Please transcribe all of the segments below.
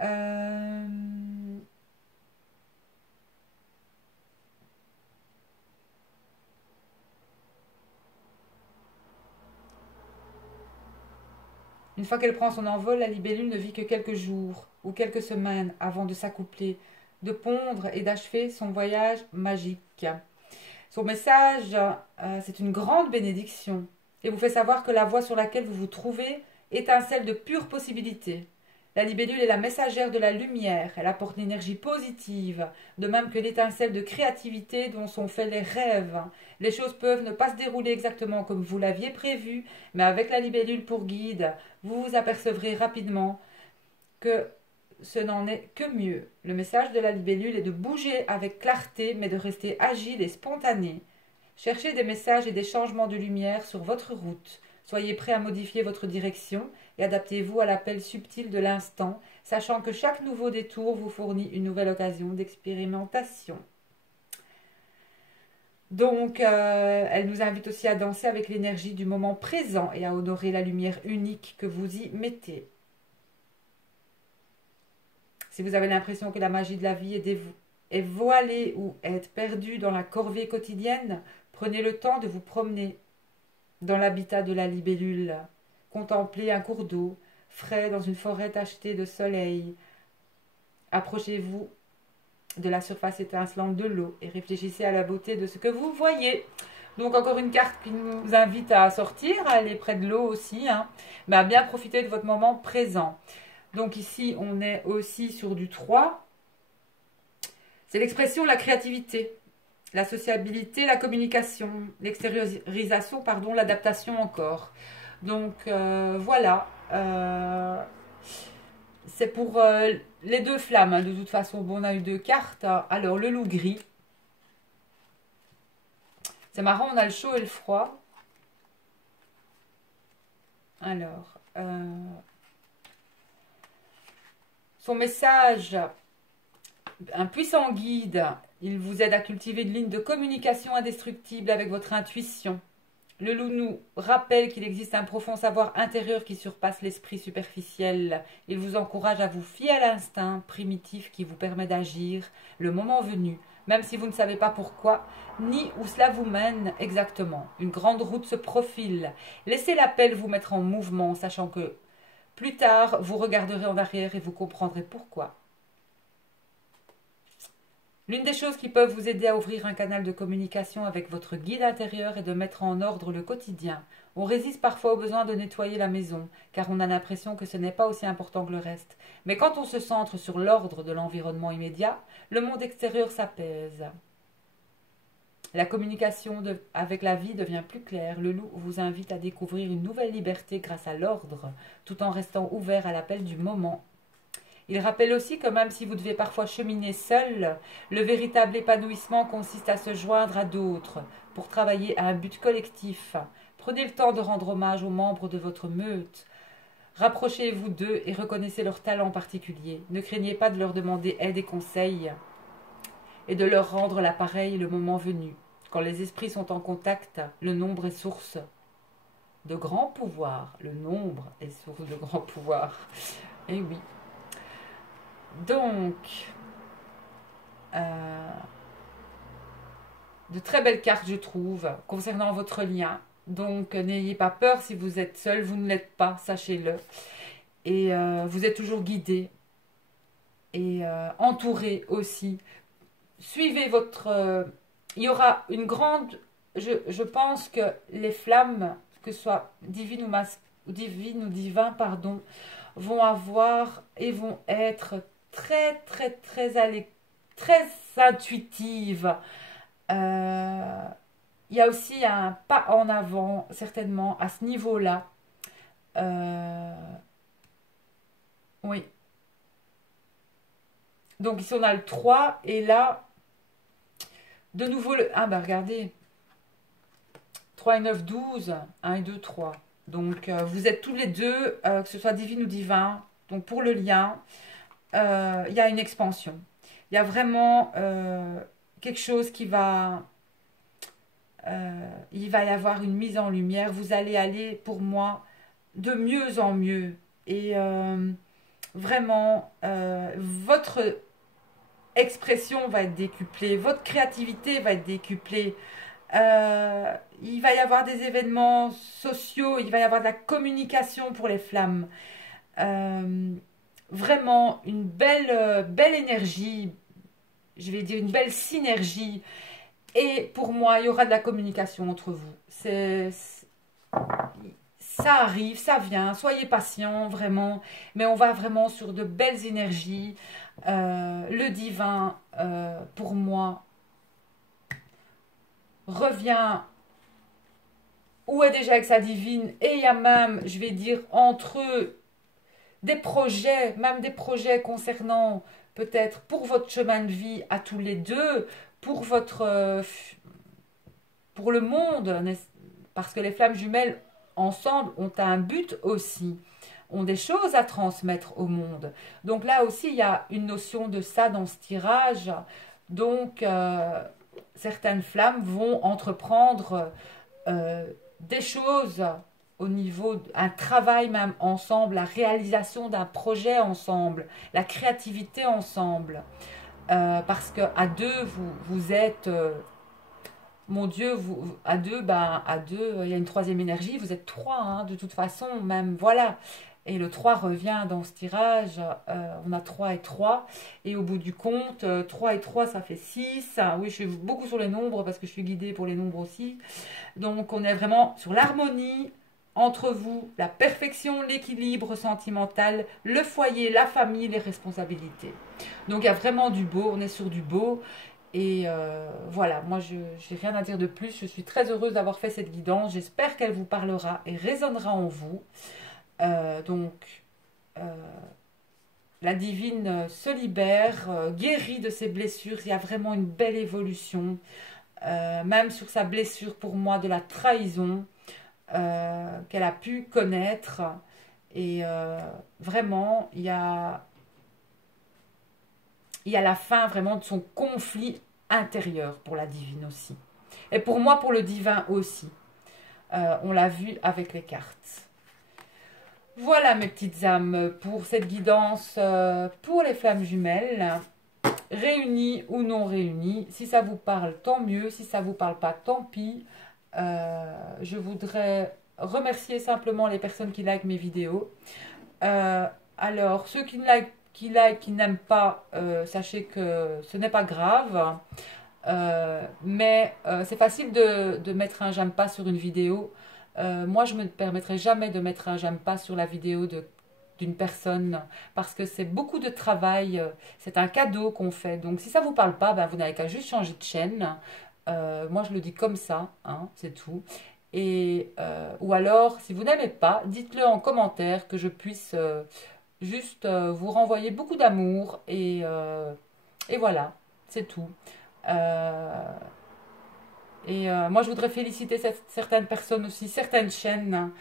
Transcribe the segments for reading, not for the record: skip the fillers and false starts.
Euh, Une fois qu'elle prend son envol, la libellule ne vit que quelques jours ou quelques semaines avant de s'accoupler, de pondre et d'achever son voyage magique. Son message, c'est une grande bénédiction et vous fait savoir que la voie sur laquelle vous vous trouvez étincelle de pure possibilité. La libellule est la messagère de la lumière, elle apporte l'énergie positive, de même que l'étincelle de créativité dont sont faits les rêves. Les choses peuvent ne pas se dérouler exactement comme vous l'aviez prévu, mais avec la libellule pour guide, vous vous apercevrez rapidement que ce n'en est que mieux. Le message de la libellule est de bouger avec clarté, mais de rester agile et spontané. Cherchez des messages et des changements de lumière sur votre route. Soyez prêt à modifier votre direction et adaptez-vous à l'appel subtil de l'instant, sachant que chaque nouveau détour vous fournit une nouvelle occasion d'expérimentation. Donc, elle nous invite aussi à danser avec l'énergie du moment présent et à honorer la lumière unique que vous y mettez. Si vous avez l'impression que la magie de la vie est voilée ou est perdue dans la corvée quotidienne, prenez le temps de vous promener dans l'habitat de la libellule. Contemplez un cours d'eau, frais dans une forêt tachetée de soleil. Approchez-vous de la surface étincelante de l'eau et réfléchissez à la beauté de ce que vous voyez. Donc encore une carte qui nous invite à sortir, à aller près de l'eau aussi, mais à bien profiter de votre moment présent. Donc ici, on est aussi sur du 3. C'est l'expression, la créativité, la sociabilité, la communication, l'extériorisation, pardon, l'adaptation encore. Donc voilà, c'est pour les deux flammes. De toute façon, bon, on a eu deux cartes. Alors le loup gris. C'est marrant, on a le chaud et le froid. Alors, son message, un puissant guide, il vous aide à cultiver une ligne de communication indestructible avec votre intuition. Le loup nous rappelle qu'il existe un profond savoir intérieur qui surpasse l'esprit superficiel. Il vous encourage à vous fier à l'instinct primitif qui vous permet d'agir le moment venu, même si vous ne savez pas pourquoi, ni où cela vous mène exactement. Une grande route se profile. Laissez l'appel vous mettre en mouvement, sachant que plus tard, vous regarderez en arrière et vous comprendrez pourquoi. L'une des choses qui peuvent vous aider à ouvrir un canal de communication avec votre guide intérieur est de mettre en ordre le quotidien. On résiste parfois au besoin de nettoyer la maison, car on a l'impression que ce n'est pas aussi important que le reste. Mais quand on se centre sur l'ordre de l'environnement immédiat, le monde extérieur s'apaise. La communication avec la vie devient plus claire. Le loup vous invite à découvrir une nouvelle liberté grâce à l'ordre, tout en restant ouvert à l'appel du moment. Il rappelle aussi que même si vous devez parfois cheminer seul, le véritable épanouissement consiste à se joindre à d'autres pour travailler à un but collectif. Prenez le temps de rendre hommage aux membres de votre meute. Rapprochez-vous d'eux et reconnaissez leurs talents particuliers. Ne craignez pas de leur demander aide et conseils et de leur rendre l'appareil le moment venu. Quand les esprits sont en contact, le nombre est source de grand pouvoir. Le nombre est source de grand pouvoir. Eh oui. Donc, de très belles cartes, je trouve, concernant votre lien. Donc, n'ayez pas peur si vous êtes seul, vous ne l'êtes pas, sachez-le. Et vous êtes toujours guidé et entouré aussi. Suivez votre... il y aura une grande... Je pense que les flammes, que ce soit divine ou divin, pardon, vont avoir et vont être très très intuitives. Il y a aussi un pas en avant certainement à ce niveau-là. Oui. Donc ici on a le 3 et là de nouveau le... Ah bah regardez. 3 et 9, 12. 1 et 2, 3. Donc vous êtes tous les deux, que ce soit divine ou divin. Donc pour le lien, il y a une expansion. Il y a vraiment quelque chose qui va... il va y avoir une mise en lumière. Vous allez aller, pour moi, de mieux en mieux. Et vraiment, votre expression va être décuplée, votre créativité va être décuplée. Il va y avoir des événements sociaux, il va y avoir de la communication pour les flammes. Euh, Vraiment une belle énergie, je vais dire une belle synergie. Et pour moi, il y aura de la communication entre vous. Ça arrive, ça vient, soyez patients, vraiment. Mais on va vraiment sur de belles énergies. Le divin, pour moi, revient où est déjà avec sa divine. Et il y a même, je vais dire, entre eux, des projets, même des projets concernant peut-être pour votre chemin de vie à tous les deux, pour pour le monde, parce que les flammes jumelles ensemble ont un but aussi, ont des choses à transmettre au monde. Donc là aussi, il y a une notion de ça dans ce tirage. Donc, certaines flammes vont entreprendre des choses au niveau d'un travail même ensemble, la réalisation d'un projet ensemble, la créativité ensemble. Parce que à deux, vous êtes, mon Dieu, à deux, il y a une troisième énergie, vous êtes trois, hein, de toute façon, même, voilà. Et le 3 revient dans ce tirage, on a 3 et 3, et au bout du compte, 3 et 3, ça fait 6. Oui, je suis beaucoup sur les nombres, parce que je suis guidée pour les nombres aussi. Donc, on est vraiment sur l'harmonie entre vous, la perfection, l'équilibre sentimental, le foyer, la famille, les responsabilités. Donc, il y a vraiment du beau, on est sur du beau. Et voilà, moi je n'ai rien à dire de plus. Je suis très heureuse d'avoir fait cette guidance. J'espère qu'elle vous parlera et résonnera en vous. Donc, euh, la divine se libère, guérit de ses blessures. Il y a vraiment une belle évolution. Même sur sa blessure pour moi de la trahison qu'elle a pu connaître. Et vraiment, il y a la fin vraiment de son conflit intérieur pour la divine aussi. Et pour moi, pour le divin aussi. On l'a vu avec les cartes. Voilà mes petites âmes pour cette guidance pour les flammes jumelles. Réunies ou non réunies. Si ça vous parle, tant mieux. Si ça ne vous parle pas, tant pis. Je voudrais remercier simplement les personnes qui likent mes vidéos. Alors, ceux qui qui n'aiment pas, sachez que ce n'est pas grave. Mais c'est facile de mettre un j'aime pas sur une vidéo. Moi, je ne me permettrai jamais de mettre un j'aime pas sur la vidéo d'une personne parce que c'est beaucoup de travail. C'est un cadeau qu'on fait. Donc, si ça ne vous parle pas, ben, vous n'avez qu'à juste changer de chaîne. Moi, je le dis comme ça, hein, c'est tout. Et, ou alors, si vous n'aimez pas, dites-le en commentaire que je puisse juste vous renvoyer beaucoup d'amour et voilà, c'est tout. Euh, Moi, je voudrais féliciter certaines personnes aussi, certaines chaînes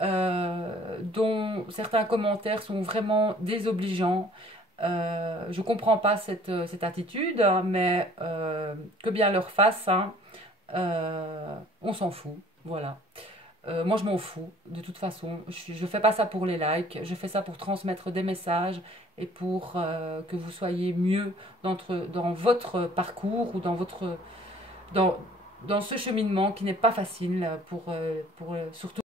dont certains commentaires sont vraiment désobligeants. Je ne comprends pas cette attitude, mais que bien leur fasse, hein. On s'en fout, voilà. Moi, je m'en fous, de toute façon. Je fais pas ça pour les likes, je fais ça pour transmettre des messages et pour que vous soyez mieux dans votre parcours ou dans, dans ce cheminement qui n'est pas facile surtout